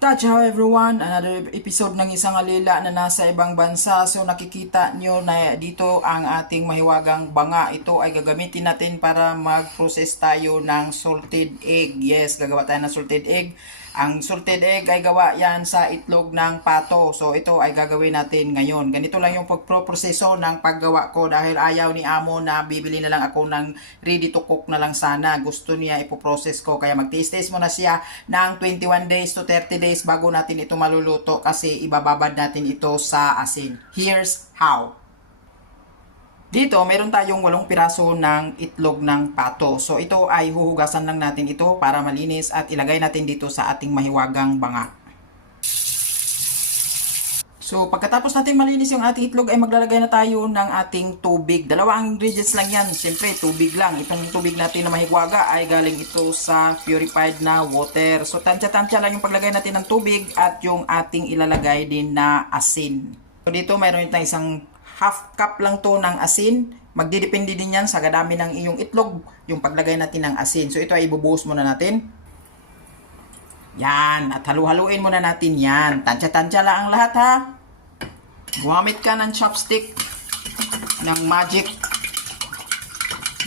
Ciao everyone! Another episode ng isang alila na nasa ibang bansa. So nakikita nyo na dito ang ating mahiwagang banga. Ito ay gagamitin natin para mag-process tayo ng salted egg. Yes, gagawa tayo ng salted egg. Ang salted egg ay gawa yan sa itlog ng pato. So ito ay gagawin natin ngayon. Ganito lang yung pagproproseso ng paggawa ko dahil ayaw ni amo na bibili na lang ako ng ready to cook na lang sana. Gusto niya ipoprocess ko. Kaya mag-taste muna siya ng 21 days to 30 days bago natin ito maluluto kasi ibababad natin ito sa asin. Here's how. Dito, meron tayong 8 piraso ng itlog ng pato. So, ito ay huhugasan lang natin ito para malinis at ilagay natin dito sa ating mahiwagang banga. So, pagkatapos natin malinis yung ating itlog ay maglalagay na tayo ng ating tubig. Dalawang ingredients lang yan. Siyempre, tubig lang. Itong tubig natin na mahiwaga ay galing ito sa purified na water. So, tansya-tansya lang yung paglagay natin ng tubig at yung ating ilalagay din na asin. So, dito mayroon tayong isang half cup lang to ng asin. Magdidepende din yan sa kadami ng iyong itlog, yung paglagay natin ng asin. So ito ay ibubuhos muna natin. Yan, at halu-haluin muna natin yan. Tansya-tansya lang ang lahat ha. Gumamit ka ng chopstick, ng magic.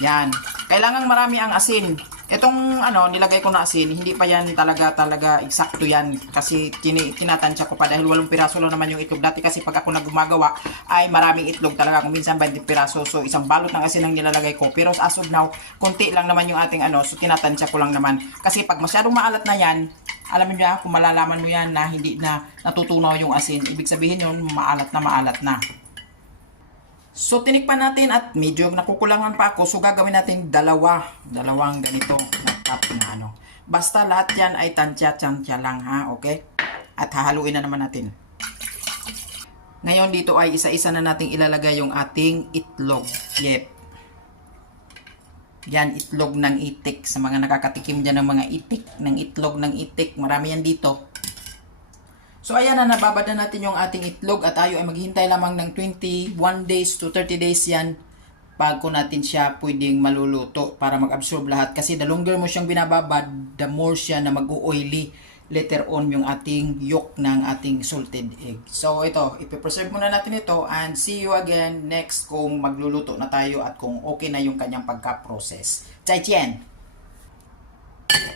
Yan. Kailangan marami ang asin. Itong nilagay ko na asin, hindi pa yan talaga eksakto yan kasi tinatansya ko pa dahil 8 piraso lang naman yung itlog. Dati kasi pag ako nagumagawa ay maraming itlog talaga, kung minsan 20 piraso, so isang balot ng asin ang nilalagay ko. Pero as of now, konti lang naman yung ating so tinatansya ko lang naman. Kasi pag masyadong maalat na yan, alam niyo kung malalaman mo yan na hindi na natutunaw yung asin, ibig sabihin yun maalat na. So, tinikpan natin at medyo nakukulangan pa ako. So, gagawin natin dalawang ganito na cup na Basta lahat yan ay tansya-tansya lang ha, okay? At hahaluin na naman natin. Ngayon dito ay isa-isa na nating ilalagay yung ating itlog. Yep. Yan, itlog ng itik. Sa mga nakakatikim dyan ng mga itik, ng itlog ng itik. Marami yan dito. So ayan na, nababad na natin yung ating itlog at tayo ay maghihintay lamang ng 21 days to 30 days yan bago natin siya pwedeng maluluto para mag-absorb lahat. Kasi the longer mo siyang binababad, the more siya na mag-oily later on yung ating yolk ng ating salted egg. So ito, ipipreserve muna natin ito and see you again next kung magluluto na tayo at kung okay na yung kanyang pagka-process. Zaijian!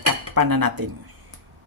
Takpan na natin.